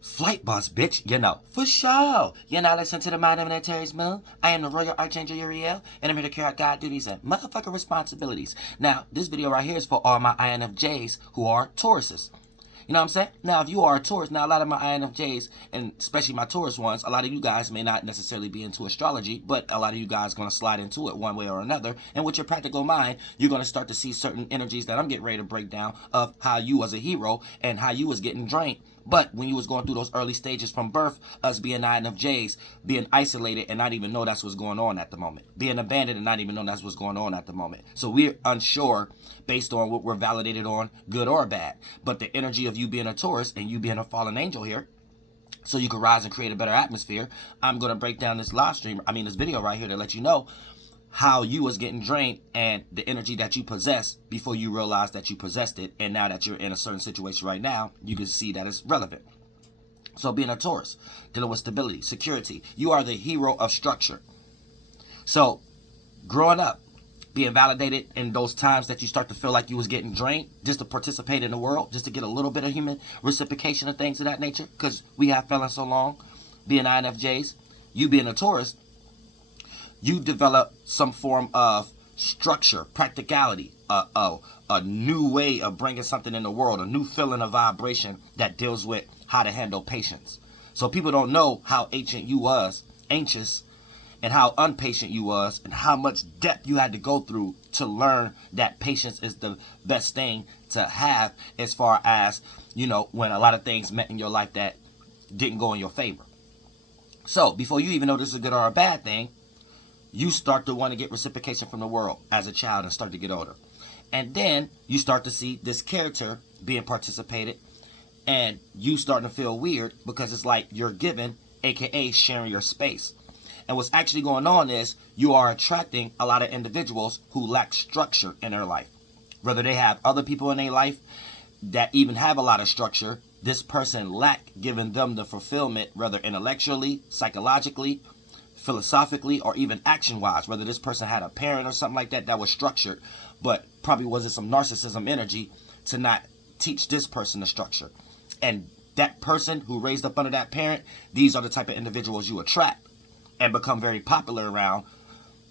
Flight boss, bitch, you know, for sure. You're not listening to the Mind of Terry's Moon. I am the Royal Archangel Uriel, and I'm here to carry out God duties and motherfucking responsibilities. Now, this video right here is for all my INFJs who are Tauruses. You know what I'm saying? Now, if you are a Taurus, now a lot of my INFJs, and especially my Taurus ones, a lot of you guys may not necessarily be into astrology, but a lot of you guys are going to slide into it one way or another. And with your practical mind, you're going to start to see certain energies that I'm getting ready to break down of how you was a hero and how you was getting drained. But when you was going through those early stages from birth, us being INFJs, being isolated and not even know that's what's going on at the moment. Being abandoned and not even know that's what's going on at the moment. So we're unsure based on what we're validated on, good or bad. But the energy of you being a Taurus and you being a fallen angel here, so you can rise and create a better atmosphere, I'm going to break down this live stream, this video right here to let you know how you was getting drained and the energy that you possess before you realized that you possessed it. And now that you're in a certain situation right now, you can see that it's relevant. So being a Taurus, dealing with stability, security, you are the hero of structure. So growing up, being validated in those times that you start to feel like you was getting drained, just to participate in the world, just to get a little bit of human reciprocation and things of that nature, because we have felt so long, being INFJs, you being a Taurus, you develop some form of structure, practicality, a new way of bringing something in the world, a new feeling of vibration that deals with how to handle patience. So people don't know how ancient you was, anxious, and how impatient you was, and how much depth you had to go through to learn that patience is the best thing to have as far as, when a lot of things met in your life that didn't go in your favor. So before you even know this is a good or a bad thing, you start to want to get reciprocation from the world as a child and start to get older. And then you start to see this character being participated, and you starting to feel weird because it's like you're given, aka sharing your space. And what's actually going on is you are attracting a lot of individuals who lack structure in their life. Whether they have other people in their life that even have a lot of structure, this person lack giving them the fulfillment, whether intellectually, psychologically, philosophically, or even action-wise. Whether this person had a parent or something like that that was structured, but probably wasn't some narcissism energy to not teach this person the structure. And that person who raised up under that parent, these are the type of individuals you attract and become very popular around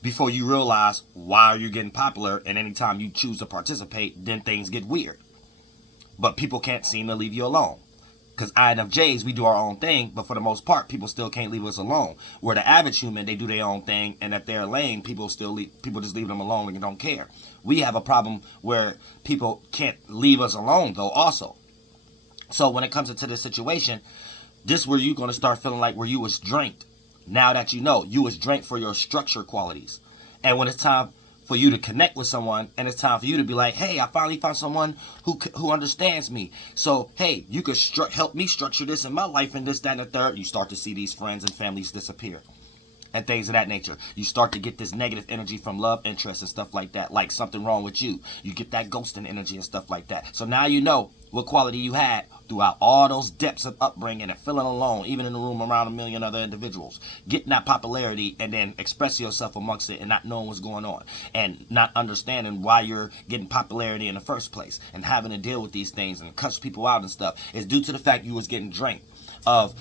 before you realize why are you getting popular. And anytime you choose to participate, then things get weird. But people can't seem to leave you alone. Because INFJs, we do our own thing, but for the most part, people still can't leave us alone. Where the average human, they do their own thing, and if they're lame, people just leave them alone and don't care. We have a problem where people can't leave us alone, though, also. So when it comes into this situation, this is where you're going to start feeling like where you was drained. Now that you know, you was drained for your structure qualities. And when it's time for you to connect with someone, and it's time for you to be like, hey, I finally found someone who understands me. So, hey, you could help me structure this in my life and this, that, and the third. You start to see these friends and families disappear and things of that nature. You start to get this negative energy from love interest and stuff like that, like something wrong with you. You get that ghosting energy and stuff like that. So now you know what quality you had throughout all those depths of upbringing and feeling alone, even in the room around a million other individuals. Getting that popularity and then expressing yourself amongst it and not knowing what's going on and not understanding why you're getting popularity in the first place and having to deal with these things and cuss people out and stuff is due to the fact you was getting drained of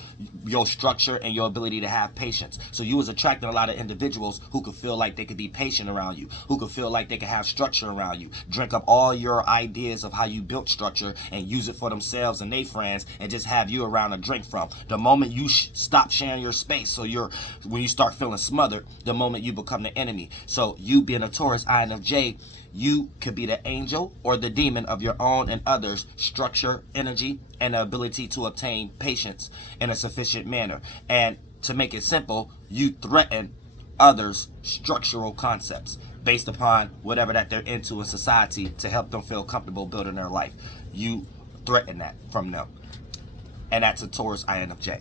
your structure and your ability to have patience. So you was attracting a lot of individuals who could feel like they could be patient around you, who could feel like they could have structure around you, drink up all your ideas of how you built structure and use it for themselves and their friends and just have you around to drink from. The moment you stop sharing your space, so when you start feeling smothered, the moment you become the enemy. So you being a Taurus INFJ, you could be the angel or the demon of your own and others' structure, energy, and the ability to obtain patience in a sufficient manner. And to make it simple, you threaten others' structural concepts based upon whatever that they're into in society to help them feel comfortable building their life. You threaten that from them. And that's a Taurus INFJ.